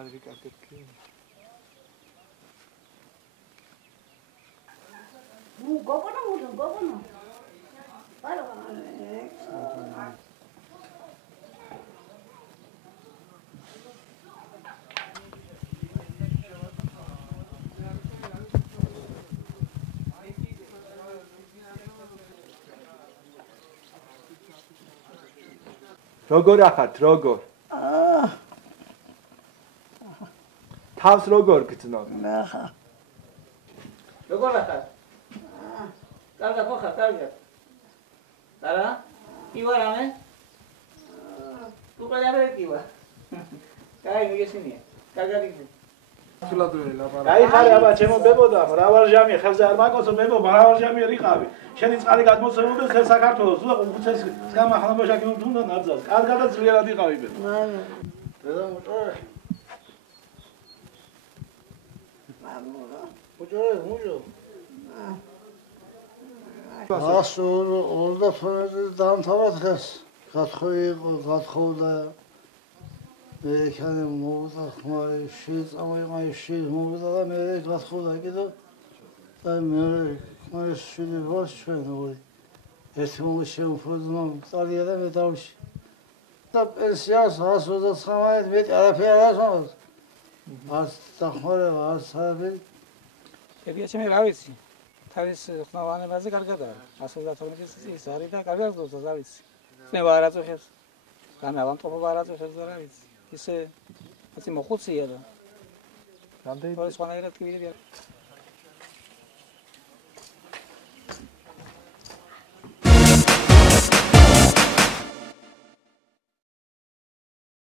ხარი კარგად კი. გოგონა. არა. როგორ ახართ, როგორ? თავს როგორ გძნობ? ნახა. როგორ ახარ? კარგად ხარ, კარგად. არა? ივარამე? უკალაბე კივა. კაი, მიგესინია. კარგად იქნება. სულადრელი ლაპარაკი. აი ხარი აბა ჩემო ბებოდა, მრავალჟამი ხელზე არ მაკოცო ბებო, მრავალჟამი რიყავი. შენი წყალი გადმოცემობენ ხელ საქართველოს, უდა უცეს გამახალბაშა გუნდუნდა ნაძას. კარგადაც ძლიერად იყავი ბებო. დედა მოჭორე. მოჭორე. ასო ორდა ფონზე დამთავრდა დღეს. გათხოვდა მე იქანე მოვიდა ხმარი შეწამოიყა მოვიდა და მე გათხოვდა კიდე და მე შვილი ვარ ჩვენ ორი ერთი შემოფროძმა წალია და მე დავში და პენსიას 129 მეტი არაფერი არ ასწავლეს არც დახმარება არც არაფერი ეგეც მე რა ვიცი თავის ხმოვანებაზე კარგად არის 112 წლის არის და კარგად დოს რა ვიცი ხმება არ აწუხებს განავამტყოფობა არ აწუხებს და რა ვიცი ისე ასე მოხუცია და რამდენი სხვანაირად კი ვიდები